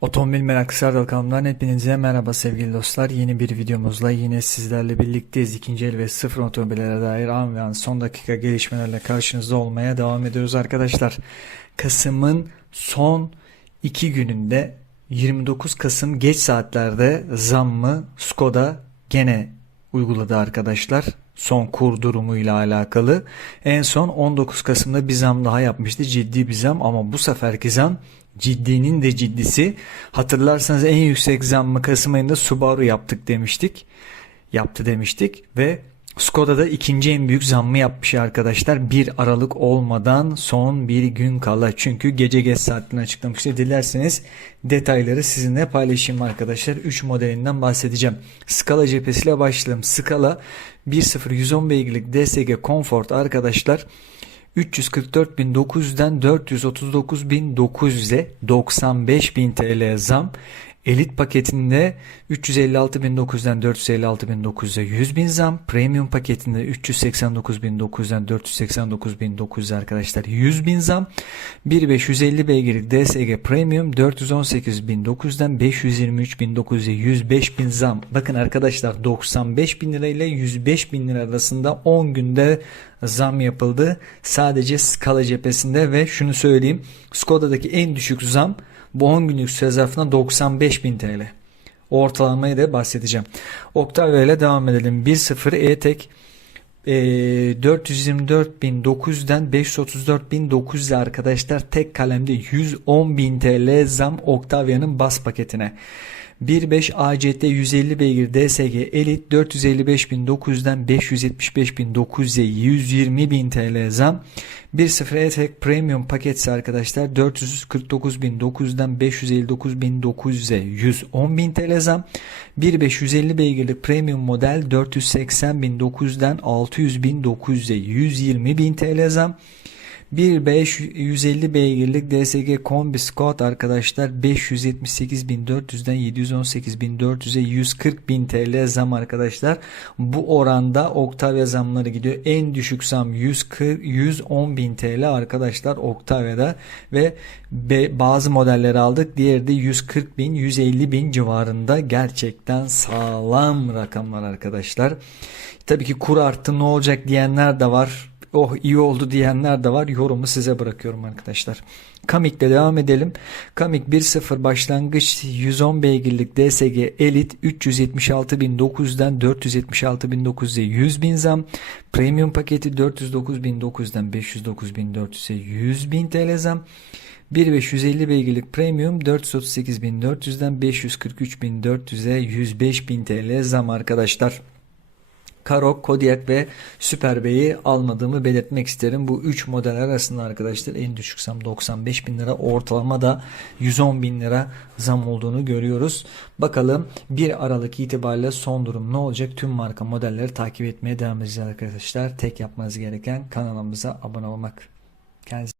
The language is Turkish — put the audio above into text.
Otomobil Meraklısı Serdal kanalından hepinize merhaba sevgili dostlar. Yeni bir videomuzla yine sizlerle birlikteyiz. İkinci el ve sıfır otomobillere dair an ve an son dakika gelişmelerle karşınızda olmaya devam ediyoruz arkadaşlar. Kasım'ın son iki gününde 29 Kasım geç saatlerde zammı Skoda gene uyguladı arkadaşlar. Son kur durumuyla alakalı. En son 19 Kasım'da bir zam daha yapmıştı. Ciddi bir zam ama bu seferki zam ciddinin de ciddisi. Hatırlarsanız en yüksek zammı Kasım ayında Subaru yaptık demiştik. Yaptı demiştik ve Skoda da ikinci en büyük zammı yapmış arkadaşlar. 1 Aralık olmadan son bir gün kala. Çünkü gece geç saatini açıklamıştı. Dilerseniz detayları sizinle paylaşayım arkadaşlar. 3 modelinden bahsedeceğim. Skala cephesiyle başlayalım. Skala 1.0 110 beygirlik DSG Comfort arkadaşlar. 344.900'den 439.900'e 95.000 TL zam. Elit paketinde 356.900'den 456.900'e 100.000 zam. Premium paketinde 389.900'den 489.900 arkadaşlar 100.000 zam. 1.550 beygirlik DSG Premium 418.900'den 523.900'e 105.000 zam. Bakın arkadaşlar 95.000 lira ile 105.000 lira arasında 10 günde zam yapıldı. Sadece skala cephesinde ve şunu söyleyeyim. Skoda'daki en düşük zam bu 10 günlük süre zarfında 95.000 TL. O ortalamayı da bahsedeceğim. Octavia ile devam edelim. 1.0 E-Tek e, 424.900'den 534.900'e arkadaşlar tek kalemde 110.000 TL zam Octavia'nın bas paketine. 1.5 ACT 150 beygir DSG Elite 455.900'den 575.900'e 120.000 TL zam. 1.0 E-Tech Premium paketse arkadaşlar 449.900'den 559.900'e 110.000 TL zam. 1.5 150 beygirlik Premium model 480.900'den 600.900'e 120.000 TL zam. 1.5 150 beygirlik DSG Kombi Squad arkadaşlar 578.400'den 718.400'e 140.000 TL zam arkadaşlar. Bu oranda Octavia zamları gidiyor. En düşük zam 140 110.000 TL arkadaşlar Octavia'da ve bazı modelleri aldık. Diğeri de 140.000 150.000 civarında gerçekten sağlam rakamlar arkadaşlar. Tabii ki kur arttı ne olacak diyenler de var oh iyi oldu diyenler de var. Yorumu size bırakıyorum arkadaşlar. Kamik'le devam edelim. Kamik 1.0 başlangıç 110 beygirlik DSG Elite 376.900'den 476.900'e 100.000 zam. Premium paketi 409.900'den 509.400'e 100.000 TL zam. 1.550 beygirlik premium 438.400'den 543.400'e 105.000 TL zam arkadaşlar. Karok, Kodiak ve Super B'yi almadığımı belirtmek isterim. Bu 3 model arasında arkadaşlar en düşük zam 95 bin lira ortalama da 110 bin lira zam olduğunu görüyoruz. Bakalım 1 Aralık itibariyle son durum ne olacak? Tüm marka modelleri takip etmeye devam edeceğiz arkadaşlar. Tek yapmanız gereken kanalımıza abone olmak. Kendinize